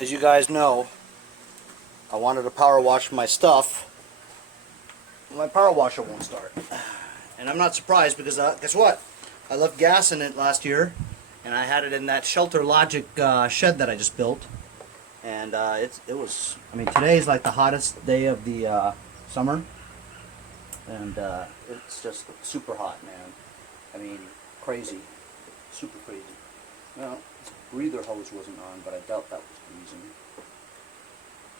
As you guys know, I wanted to power wash my stuff. My power washer won't start. And I'm not surprised because guess what? I left gas in it last year, and I had it in that Shelter Logic shed that I just built. And it was, I mean, today is like the hottest day of the summer. And it's just super hot, man. I mean, crazy. Super crazy. Well, the breather hose wasn't on, but I doubt that was the reason.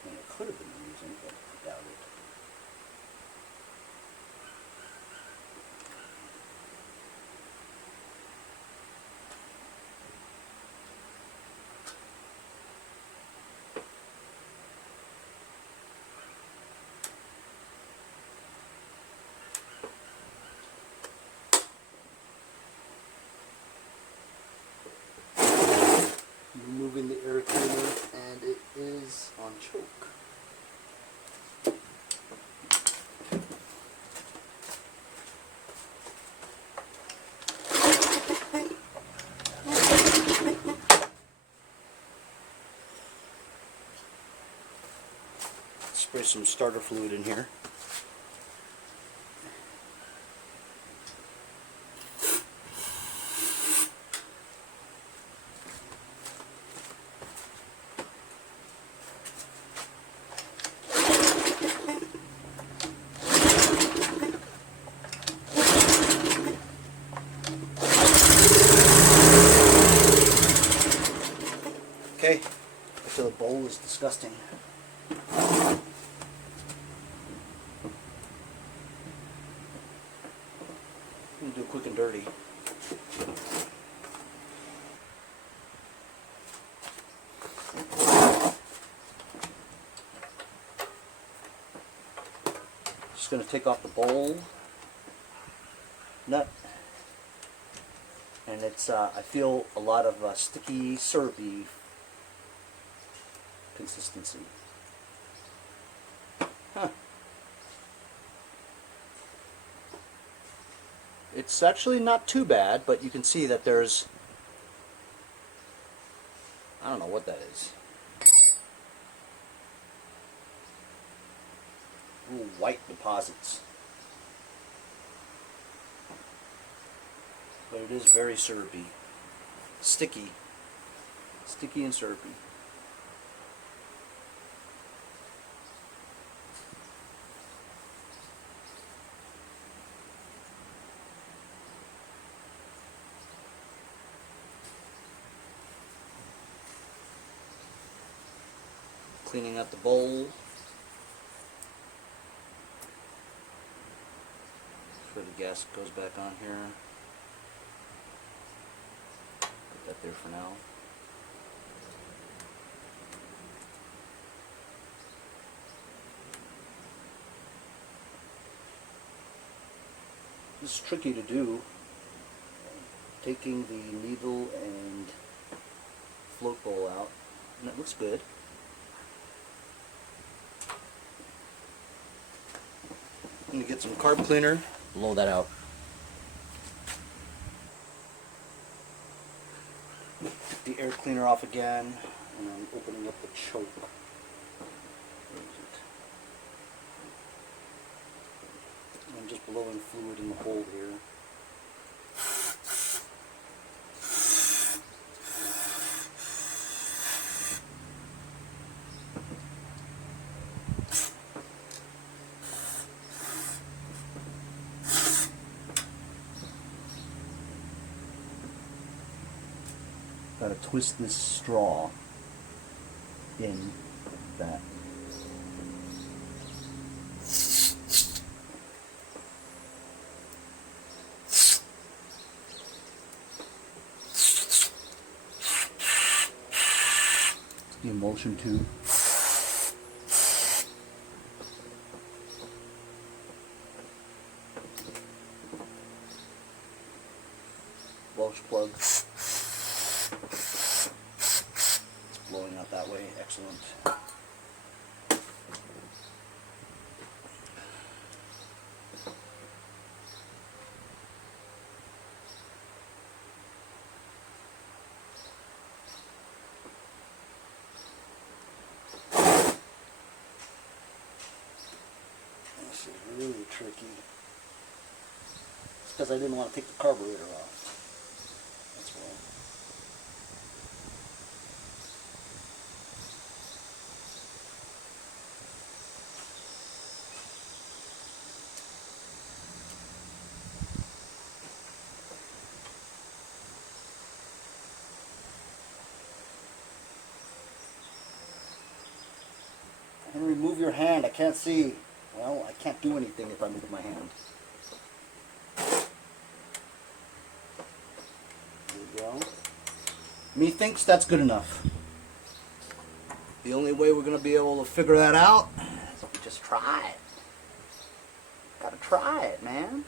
I mean, it could have been the reason, but I doubt it. Removing the air cleaner, and it is on choke. Spray some starter fluid in here. Okay, I feel the bowl is disgusting. I'm gonna do quick and dirty. Just gonna take off the bowl nut, and it's I feel a lot of sticky, syrupy consistency. Huh. It's actually not too bad, but you can see that there's, I don't know what that is. Little white deposits. But it is very syrupy. Sticky. Sticky and syrupy. Cleaning up the bowl. Before the gas goes back on here. Put that there for now. This is tricky to do. Taking the needle and float bowl out, and it looks good. I'm going to get some carb cleaner, blow that out. Take the air cleaner off again, and I'm opening up the choke. Where is it? I'm just blowing fluid in the hole here. Gotta twist this straw in that. emulsion tube. Welsh plug. It's blowing out that way. Excellent. This is really tricky. It's because I didn't want to take the carburetor off. That's why. Henry, move your hand. I can't see. Well, I can't do anything if I move my hand. There we go. Methinks that's good enough. The only way we're going to be able to figure that out is if we just try it. Gotta try it, man.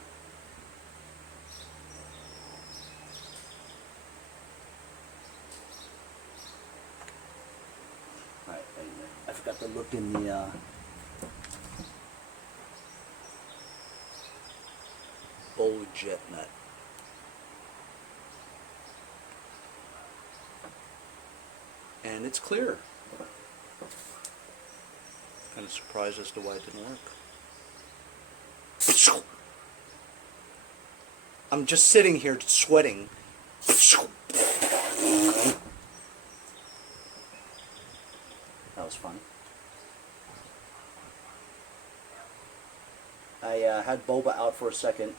Alright, I forgot to look in the bowl jet nut. And it's clear. Kind of surprised as to why it didn't work. I'm just sitting here sweating. That was fun. I had Boba out for a second.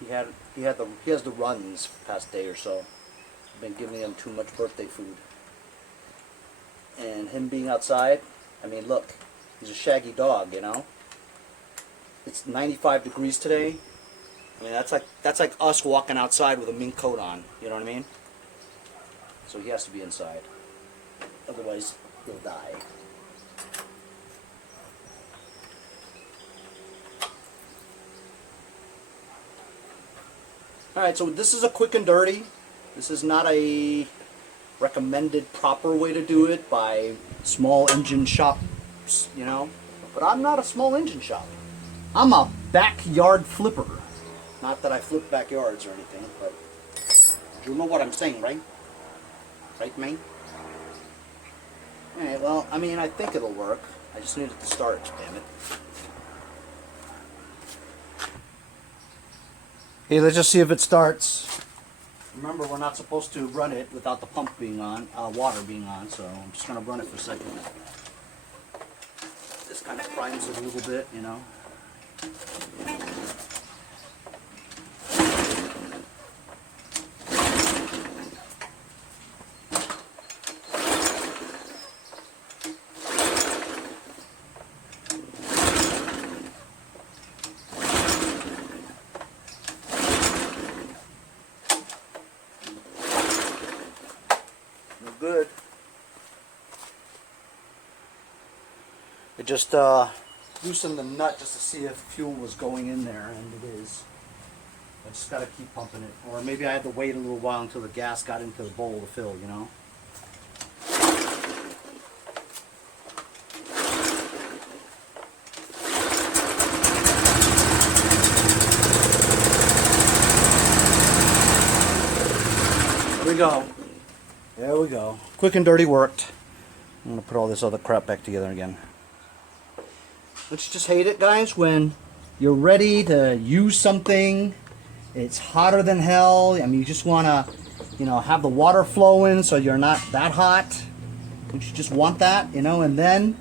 He has the runs for the past day or so. I've been giving him too much birthday food. And him being outside, I mean, look, he's a shaggy dog, you know. It's 95 degrees today. I mean, that's like us walking outside with a mink coat on. You know what I mean? So he has to be inside. Otherwise, he'll die. Alright, so this is a quick and dirty. This is not a recommended proper way to do it by small engine shops, you know. But I'm not a small engine shop. I'm a backyard flipper. Not that I flip backyards or anything, but you know what I'm saying, right? Right, man? Alright, well, I mean, I think it'll work. I just need it to start, damn it. Hey, let's just see if it starts. Remember, we're not supposed to run it without the pump being on, water being on, so I'm just going to run it for a second. This kind of primes it a little bit, you know. Good. I just loosened the nut just to see if fuel was going in there, and it is. I just got to keep pumping it. Or maybe I had to wait a little while until the gas got into the bowl to fill, you know? There we go. There we go. Quick and dirty worked. I'm going to put all this other crap back together again. Don't you just hate it, guys, when you're ready to use something, it's hotter than hell. I mean, you just want to, you know, have the water flowing so you're not that hot. Don't you just want that, you know? And then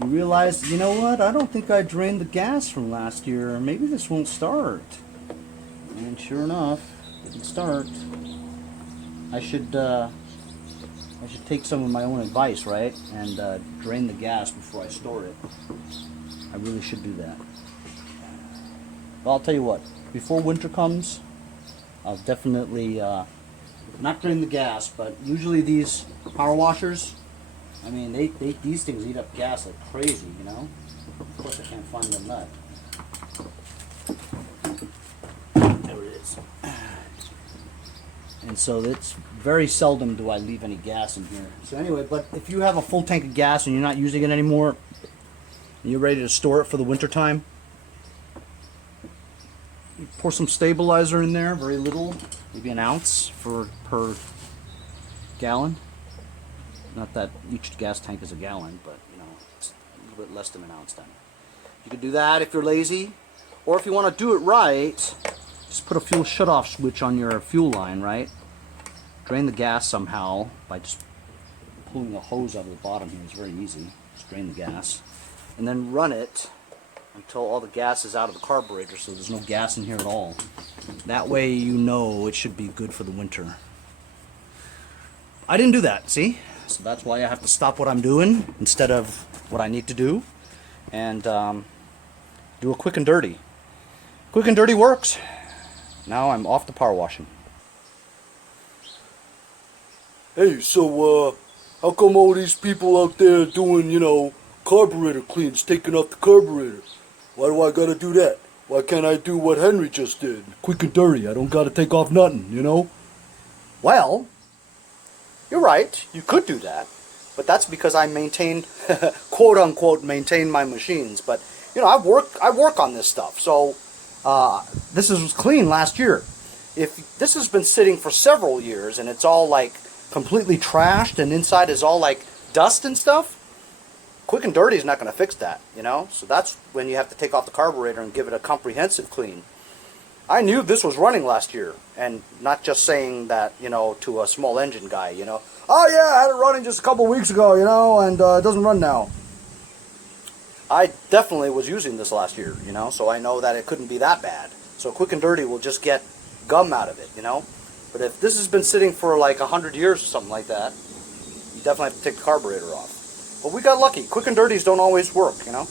you realize, you know what, I don't think I drained the gas from last year. Maybe this won't start. And sure enough, it didn't start. I should take some of my own advice, right? And drain the gas before I store it. I really should do that. But I'll tell you what, before winter comes, I'll definitely not drain the gas, but usually these power washers, I mean, these things eat up gas like crazy, you know? Of course I can't find the nut. There it is. And so it's very seldom do I leave any gas in here. So anyway, but if you have a full tank of gas and you're not using it anymore, and you're ready to store it for the winter time, you pour some stabilizer in there, very little, maybe an ounce per gallon. Not that each gas tank is a gallon, but you know, it's a little bit less than an ounce then. You could do that if you're lazy, or if you want to do it right, just put a fuel shutoff switch on your fuel line, right? Drain the gas somehow by just pulling a hose out of the bottom here. It's very easy. Just drain the gas. And then run it until all the gas is out of the carburetor, so there's no gas in here at all. That way you know it should be good for the winter. I didn't do that, see? So that's why I have to stop what I'm doing instead of what I need to do and do a quick and dirty. Quick and dirty works. Now I'm off to power washing. Hey, so, how come all these people out there doing, you know, carburetor cleans, taking off the carburetor? Why do I gotta do that? Why can't I do what Henry just did? Quick and dirty, I don't gotta take off nothing, you know? Well, you're right, you could do that, but that's because I maintain, quote unquote, maintain my machines. But you know, I work on this stuff, so this was clean last year. If this has been sitting for several years and it's all like completely trashed and inside is all like dust and stuff, quick and dirty is not going to fix that, you know. So that's when you have to take off the carburetor and give it a comprehensive clean. I knew this was running last year, and not just saying that, you know, to a small engine guy, you know. Oh yeah, I had it running just a couple weeks ago, you know, and it doesn't run now. I definitely was using this last year, you know, so I know that it couldn't be that bad. So quick and dirty will just get gum out of it, you know. But if this has been sitting for like 100 years or something like that, you definitely have to take the carburetor off. But we got lucky. Quick and dirties don't always work, you know.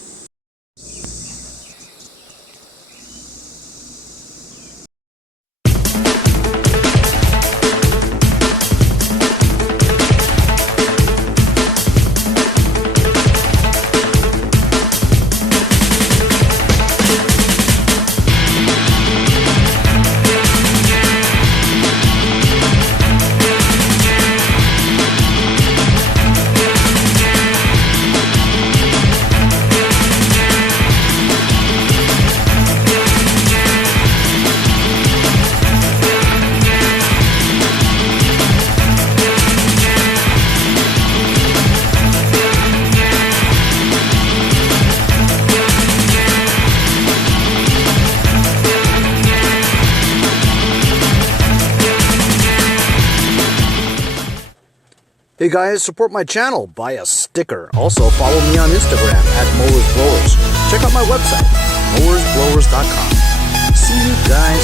Hey guys, support my channel, buy a sticker. Also follow me on Instagram @MowersBlowers. Check out my website, mowersblowers.com. See you guys